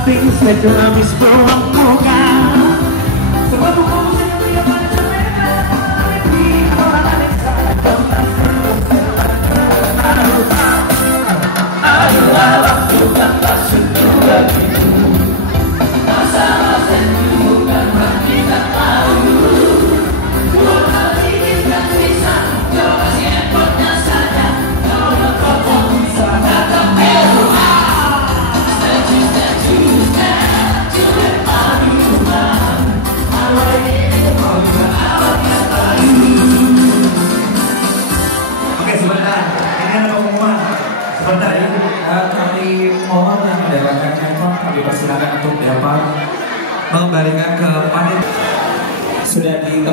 samping sejenis muka. Sebab kamu sendiri macam di orang ayolah lakukanlah sesuatu. Masa-masa itu bukan berarti tak tahu. Dua kali kita bisa coba siapnya saja. Kalau kau bisa datang beruah. Oke, sebentar. Ini ada pengumuman. Sebentar ya. Kami mohon yang mendapatkan handphone kami persilakan untuk dapat mengembalikan ke panitia. Sudah di